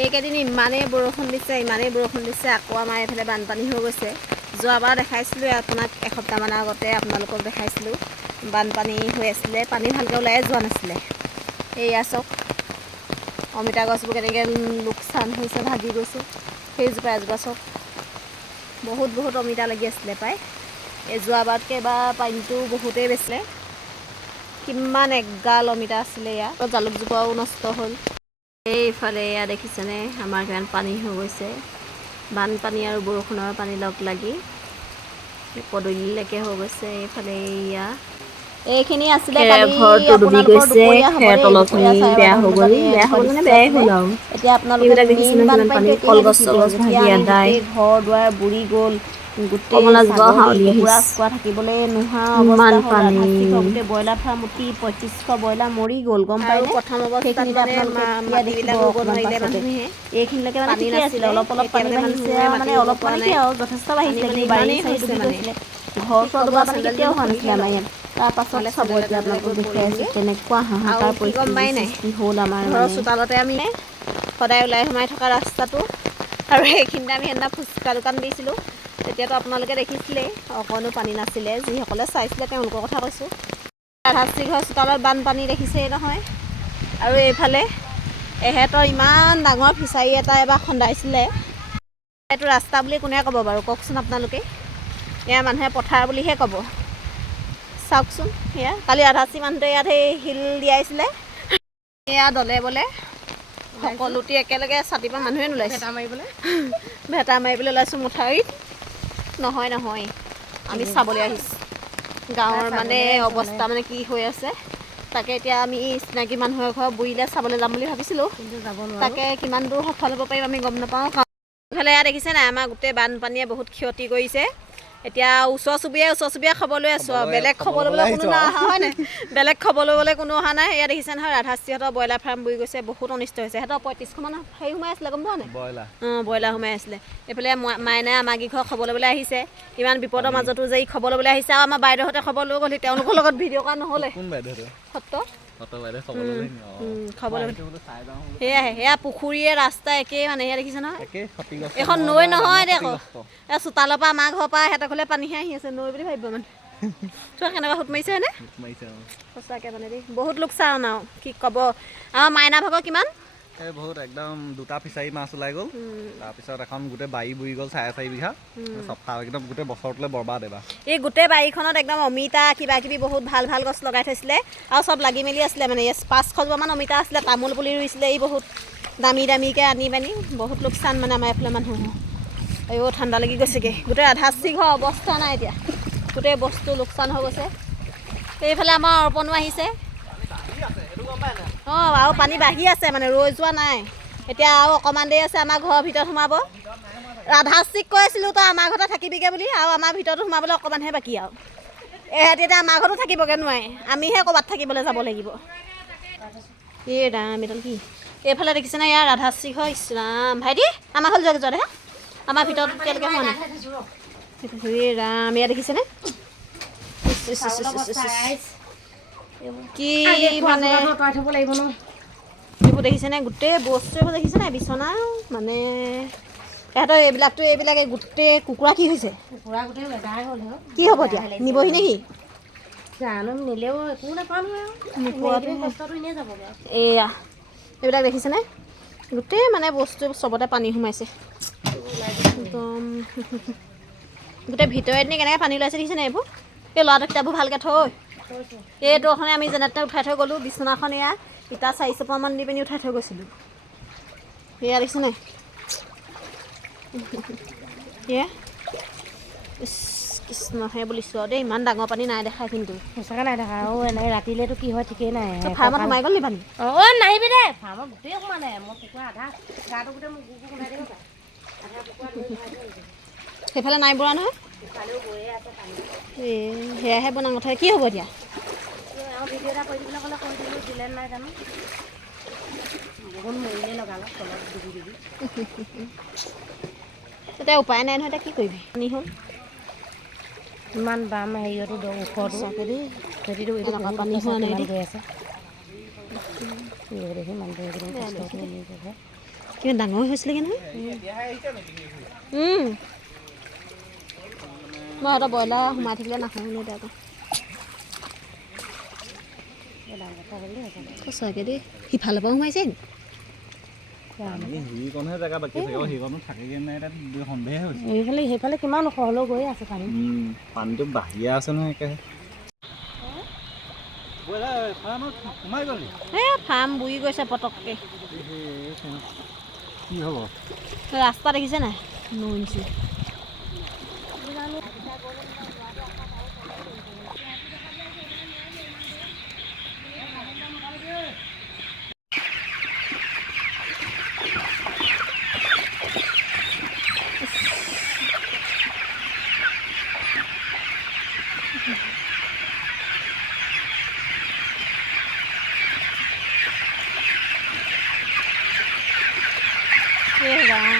এইকেইদিন ইমানেই বৰষুণ দিছে আকৌ আমাৰ এইফালে বানপানী হৈ গৈছে। যোৱাবাৰ দেখাইছিলোঁ আপোনাক, এসপ্তাহমানৰ আগতে আপোনালোকক দেখাইছিলোঁ বানপানী হৈ আছিলে, পানী ভালকৈ ওলাই যোৱা নাছিলে। এয়া চাওক অমিতা গছবোৰ কেনেকৈ লোকচান হৈছে, ভাগি গৈছে। সেইজোপা এজোপা চাওক, বহুত অমিতা লাগি আছিলে প্ৰায়। এই যোৱাবাৰতকৈ এবাৰ পানীটো বহুতেই বেছিলে। কিমান এগাল অমিতা আছিলে ইয়াত, জালুকজোপাও নষ্ট হ'ল। এইফালে এয়া দেখিছেনে আমাৰ কিমান পানী হৈ গৈছে। বানপানী আৰু বৰষুণৰ পানী লগ লাগি পদূলিলৈকে হৈ গৈছে। এইফালে এয়া এইখিনি আছিলে কালি ঘৰটো ডুবি আপোনালোকৰ গৈছে, দুপৰীয়া হ'ব খেৰ দেই, তলখিনি দুপৰীয়া চাৰে বেয়া 12টামান হৈ বজাত গ'ল। বেয়া হৈ এনেকুৱা গ'ল মানে দৃশ্য বেয়াই আছিলে। হ'ল আৰু। এতিয়া আপোনালোকে এইবিলাক মেইন দেখিছেনে কিমান পানী, বানপানীটো এতিয়াহে কলগছ দেখিব, চলগছ যেতিয়া ভাগি আমি আদায়। গোটেই ঘৰ দুৱাৰ বুৰি গ'ল, গোটেই কমলা জোপা ছাগলী হাউলি কুকুৰা আহিছে। চুকুৰা থাকিবলৈ নোহোৱা ইমান অৱস্থা হ'ল। পানী। আধাচিঘৰ গোটেই ব্ৰইলাৰ ফাৰ্ম উটি 3500 ব্ৰইলাৰ মৰি গ'ল, গম পায়নে? প্ৰথম অৱস্থাত মানে মাটিবিলাক ৰুব নোৱাৰিলে মানুহে, এইখিনিলৈকে মানে পানী ঠিকেই আছিলে, নাছিলে। অলপ এতিয়া পানী মানে বাঢ়িছে মানুহে আৰু মাটি মানে ৰুব অলপ পৰা মানে কি নাই। আৰু যথেষ্ট পানী বাঢ়িছিলে, মানে কিন্তু বাৰী ইমানেই চাৰী হৈছে ডুবি মানে, গৈছিলে। ঘৰ কি চৰ ক'ব, ডুবা মানে চেণ্ডেলযোৰ কেতিয়াও হোৱা নুখুলিলে নাছিলে আমাৰ হ'ল। ইয়াত। তাৰ পাছত নহ'লে চাব চেণ্ডেল এতিয়া এযোৰতে আপোনালোকক গৈ দেখুৱাই আছোঁ পৰিমগৈ। কেনেকুৱা আৰু হাহাকাৰ কি গম পৰিস্থিতিৰ পাই নাই, সৃষ্টি হ'ল আমাৰ ঘৰৰ মানে। চোতালতে আমি সদায় ওলাই সোমাই থকা ৰাস্তাটো, আৰু সেইখিনিতে আমি সেইদিনা ফুচকা দোকান দিছিলোঁ। তেতিয়াতো আপোনালোকে দেখিছিলেই, অকণো পানী নাছিলে। যিসকলে চাইছিলে তেওঁলোকৰ কথা কৈছোঁ। আধাচিঘৰ চোতালত বানপানী দেখিছেই নহয়। আৰু এইফালে এহেঁতৰ ইমান ডাঙৰ ফিছাৰী এটা এবাৰ খন্দাইছিলে। এইটো ৰাস্তা বুলি কোনে ক'ব বাৰু, কওকচোন আপোনালোকে? এয়া মানুহে পথাৰ বুলিহে ক'ব। চাওকচোন, সেয়া কালি আধাচি মানুহটোৱে ইয়াত সেই শিল দিয়াইছিলে। এয়া দলে বলে সকলোটি একেলগে ছাতিৰ পৰা মানুহে নোলাইছে। ভেটা মাৰিবলৈ ওলাইছোঁ মথাউৰিত। নহয়, আমি চাবলৈ আহিছোঁ গাঁৱৰ মানে অৱস্থা মানে কি হৈ আছে। তাকে এতিয়া আমি চিনাকি মানুহৰ ঘৰ বুৰিলে চাবলৈ যাম বুলি ভাবিছিলোঁ, কিন্তু যাব নোৱাৰোঁ। তাকে কিমান দূৰ সফল হ'ব পাৰিম আমি গম নাপাওঁ। ইফালে এয়া দেখিছে নাই, আমাৰ গোটেই বানপানীয়ে বহুত ক্ষতি কৰিছে। এতিয়া ওচৰ চুবুৰীয়া খবৰ লৈ আছোঁ আৰু, বেলেগ খবৰ ল'বলৈ কোনো নাই অহা, হয় নাই? বেলেগ খবৰ ল'বলৈ কোনো অহা নাই। এয়া দেখিছে নহয়, ৰাধাশ্ৰীহঁতৰ ব্ৰইলাৰ ফাৰ্ম বুৰি গৈছে, বহুত অনিষ্ট হৈছে। সিহঁতৰ 3500 হেৰি সোমাই আছিলে, গম পোৱা নাই? ব্ৰইলাৰ সোমাই আছিলে। এইফালে মাইনাই আমাৰ কেইঘৰ খবৰ ল'বলৈ আহিছে। ইমান বিপদৰ মাজতো যে ই খবৰ ল'বলৈ আহিছে। আৰু আমাৰ বাইদেউহঁতে খবৰ লৈ গ'লহি, তেওঁলোকৰ লগত ভিডিঅ' কৰা নহ'লে। কোন বাইদেউহঁতে? খবৰ সেয়া পুখুৰীয়ে ৰাস্তা একেই মানে, সেয়া দেখিছে নহয়? এখন নৈ নহয় দে আকৌ, এই চোতালৰ পৰা আমাৰ ঘৰৰ পৰা সিহঁতৰ ঘৰলৈ পানীহে আহি আছে, নৈ বুলি ভাবিব মানে। চোৱা কেনেকুৱা সোঁত মাৰিছে হয়নে? সঁচাকৈ মানে দেই, বহুত লোকচান আৰু কি ক'ব। আমাৰ মাইনা ভাগৰ কিমান? এই বহুত একদম দুটা ফিচাৰী মাছ ওলাই গ'ল। তাৰপিছত এখন গোটেই বাৰী বুৰি গ'ল, 4.5 বিঘা। চফা একদম গোটেই বছৰটোলৈ বৰবাদ এবাৰ। এই গোটেই বাৰীখনত একদম অমিতা কিবা কিবি বহুত ভাল ভাল গছ লগাই থৈছিলে, আৰু চব লাগি মেলি আছিলে মানে। 500 জোপামান অমিতা আছিলে, তামোল পুলি ৰুইছিলে এই বহুত দামীকৈ আনি পানি। বহুত লোকচান মানে আমাৰ এইফালে মানুহৰ। আইঅ' ঠাণ্ডা লাগি গৈছেগৈ। গোটেই আধাচি ঘৰ অৱস্থা নাই এতিয়া, গোটেই বস্তু লোকচান হৈ গৈছে। এইফালে আমাৰ অৰ্পণো আহিছে। অঁ, আৰু পানী বাঢ়ি আছে মানে, ৰৈ যোৱা নাই। এতিয়া আৰু অকণমান দেৰি আছে আমাৰ ঘৰৰ ভিতৰত সোমাব। ৰাধাশ্ৰীক কৈ আছিলোঁ তই আমাৰ ঘৰতে থাকিবিগৈ বুলি, আৰু আমাৰ ভিতৰতো সোমাবলৈ অকণমানহে বাকী আৰু। এহেঁতি এতিয়া আমাৰ ঘৰতো থাকিবগৈ নোৱাৰে, আমিহে ক'ৰবাত থাকিবলৈ যাব লাগিব। এই ৰাম, এইডাল কি? এইফালে দেখিছেনে, ইয়াৰ ৰাধাশ্ৰী ঘৰ। ইছ ৰাম, ভাইটি আমাৰ ঘৰলৈ যোৱা দেহা। আমাৰ ভিতৰত এতিয়ালৈকে সোমোৱা নাই। এই ৰাম, এয়া দেখিছেনে? কি মানে এইবোৰ দেখিছেনে, গোটেই বস্তু এইবোৰ দেখিছেনে, বিচনা মানে সিহঁতৰ এইবিলাক গোটেই কুকুৰা কি হৈছে? কুকুৰা গোটেই লেটাই হ'ল। কি হ'ব এতিয়া, নিবহি নেকি? জানো নিলেও একো নাপাওঁ নহয়, কষ্টটো এনেই যাবগৈ। এয়া এইবিলাক দেখিছেনে, গোটেই মানে বস্তু চবতে পানী সোমাইছে একদম। গোটেই ভিতৰেদি কেনেকৈ পানী ওলাইছে দেখিছেনে এইবোৰ? এই ল'ৰাটোৰ কিতাপবোৰ ভালকৈ থৈ, এইটো অথনি আমি যেনে তেনে উঠাই থৈ গ'লোঁ। বিচনাখন এয়া ইটা 4 চপৰামান দি পিনি উঠাই থৈ গৈছিলোঁ। সেয়া দেখিছেনে? সেয়া ইছ কৃষ্ণ, সেই বুলিছোঁ আৰু দেই, ইমান ডাঙৰ পানী নাই দেখা কিন্তু। সঁচাকৈ নাই দেখা। আৰু এনেকৈ ৰাতিলেতো কি হয় ঠিকেই নাই। ফাৰ্মত সোমাই গ'ল নি পানী? অঁ, নাহিবি দেই, ফাৰ্মত গোটেই সোমা নাই। মই কুকুৰা আধা গাটো গোটেই মোক গুবোৰ গোন্ধাই দিব পাৰে। আধা কুকুৰা লৈ সেইফালে নাই বুৰা নহয়? ইফালেও গৈয়ে আছে পানী। সেয়াহে বনাং কথা। কি হ'ব এতিয়া? আৰু ভিডিঅ' এটা কৰি দিবলৈ ক'লে কৰি দিলোঁ, দিলে নাই জানো। বহুত মৰিলে লগালগ তলত ডুবি ডুবি। তেতিয়া উপায় নাই নহয়, এতিয়া কি কৰিবি? পানী হ'ল ইমান বাম হেৰিয়তো ওখটো, সঁচাকৈ দেই, খেতিটো এইটো এনেকুৱা বহুত পানী ওখ চাই হোৱা নাই কিমান দেই। গৈ আছে। দেখি মানুহটোৱে এইকেইদিন কষ্ট কৰি কিমান ডাঙৰ হৈছিলেগৈ নহয় মই এটা ব্ৰইলাৰ সোমাই থাকিলে নাখাওঁ নে এতিয়া সঁচাকৈ দেই সিফালৰ পৰা সোমাইছে নি সেইকণহে জেগা বাকী থাকে সেইকণো থাকেগৈ নাই তাত সন্দেহে হৈছে সেইফালে কিমান ওখ হ'লেও গৈ আছে পানী পানীটো বাহিৰে আছে নহয় একেহে সোমাই গ'ল ফাৰ্ম বুৰি গৈছে পটককৈ কি হ'ব ৰাস্তা দেখিছে নাই নৈঞ্চি राम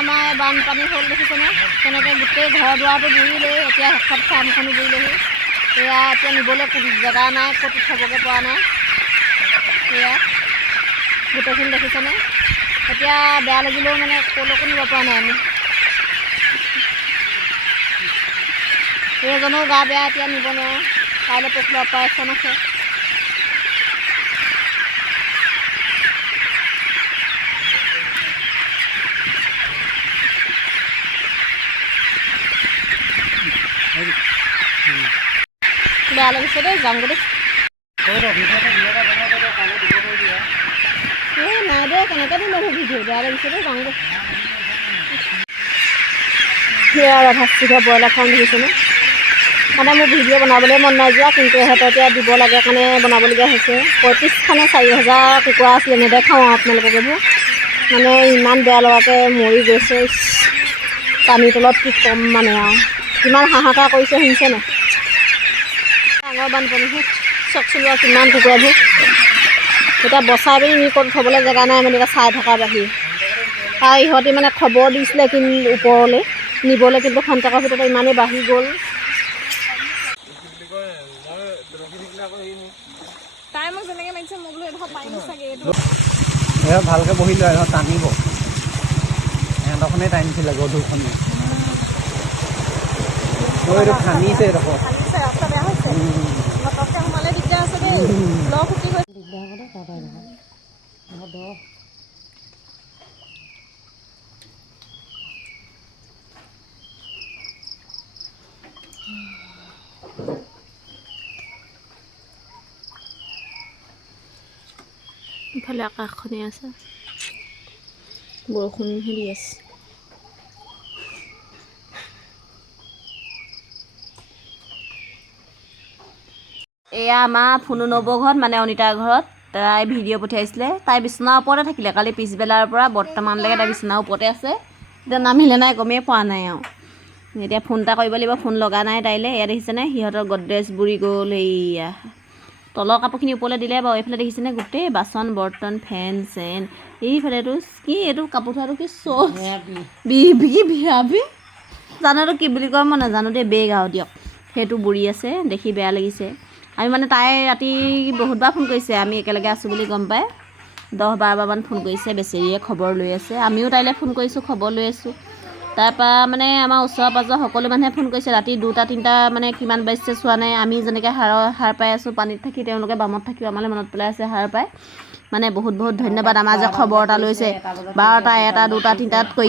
আমাৰ বানপানী হ'ল দেখিছেনে তেনেকৈ গোটেই ঘৰ দুৱাৰটো বুৰিলেই এতিয়া শেষত ফাৰ্মখনো বুৰিলেহি এয়া এতিয়া নিবলৈ জেগা নাই ক'তো থ'বগৈ পৰা নাই এয়া গোটেইখিনি দেখিছেনে এতিয়া বেয়া লাগিলেও মানে ক'লৈকো নিব পৰা নাই আমি এইজনেও গা বেয়া এতিয়া নিব নোৱাৰোঁ কাইলৈ পৰহিলৈ অপাৰেশ্যন আছে বেয়া লাগিছে দেই যামগৈ দেই নাই দেই কেনেকৈ দিম বাৰু ভিডিঅ' বেয়া লাগিছে দেই যামগৈ সেয়া ৰাধাশ্ৰীকা ব্ৰইলাৰ ফাৰ্ম দেখিছেনে মানে মোৰ ভিডিঅ' বনাবলৈ মন নাই যোৱা কিন্তু ইহঁতৰ এতিয়া দিব লাগে কাৰণে বনাবলগীয়া হৈছে 35খনে 4000 কুকুৰা আছিলে নেদেখাওঁ আপোনালোকক এইবোৰ মানে ইমান বেয়া লগাকৈ মৰি গৈছে পানীৰ তলত কি কম মানে আৰু কিমান হাহাকাৰ কৰিছে শুনিছেনে ডাঙৰ বানপানী চাওকচোন বাৰু কিমান কুকুৰাবোৰ এতিয়া বচাই পিনি নি ক'ত থ'বলৈ জেগা নাই মানে এতিয়া চাই থকা বাহিৰে আৰু ইহঁতি মানে খবৰ দিছিলে কিন্তু ওপৰলৈ নিবলৈ কিন্তু খন্তেকৰ ভিতৰতে ইমানেই বাঢ়ি গ'ল ভালকৈ বহিলোঁ আৰু টানিব সিহঁতৰখনেই টানিছিলে গধুৰখনে এইটো খান্দিছে এডোখৰ ৰাস্তা বেয়া হৈছে সোমালে দিগদাৰ আছে দেই লগ ফুটি গৈছে দিগদাৰ হ'ব দেই কাৰোবাৰ নহয় ইফালে আকাশখনেই আছে বৰষুণ হেৰি আছে এয়া আমাৰ ফুনু নবৌ ঘৰত মানে অনিতাৰ ঘৰত তাই ভিডিঅ' পঠিয়াইছিলে তাই বিচনাৰ ওপৰতে থাকিলে কালি পিছবেলাৰ পৰা বৰ্তমানলৈকে তাই বিচনাৰ ওপৰতে আছে এতিয়া নামিলে নাই গমেই পোৱা নাই আৰু এতিয়া ফোন এটা কৰিব লাগিব ফোন লগা নাই তাইলৈ এয়া দেখিছেনে সিহঁতৰ গডৰেজ বুৰি গ'ল এইয়া তলৰ কাপোৰখিনি ওপৰলৈ দিলে বাৰু এইফালে দেখিছেনে গোটেই বাচন বৰ্তন ফেন চেন এইফালেতো কি এইটো কাপোৰ থোৱাটো কি চচ বিহাবি জানোতো কি বুলি কয় মই নাজানো দেই বেগ আৰু দিয়ক সেইটো বুৰি আছে দেখি বেয়া লাগিছে আমি মানে তাই ৰাতি বহুতবাৰ ফোন কৰিছে আমি একেলগে আছোঁ বুলি গম পাই 10-12বাৰমান ফোন কৰিছে বেচেৰিয়ে খবৰ লৈ আছে আমিও তাইলৈ ফোন কৰিছোঁ খবৰ লৈ আছোঁ তাৰপৰা মানে আমাৰ ওচৰৰ পাজৰৰ সকলো মানুহে ফোন কৰিছে ৰাতি 2টা 3টা মানে কিমান বাজিছে চোৱা নাই আমি যেনেকৈ সাৰ পাই আছোঁ পানীত থাকি তেওঁলোকে বামত থাকিও আমালৈ মনত পেলাই আছে সাৰ পাই মানে বহুত বহুত ধন্যবাদ আমাৰ যে খবৰ এটা লৈছে 12টা 1টা 2টা 3টাত কৰি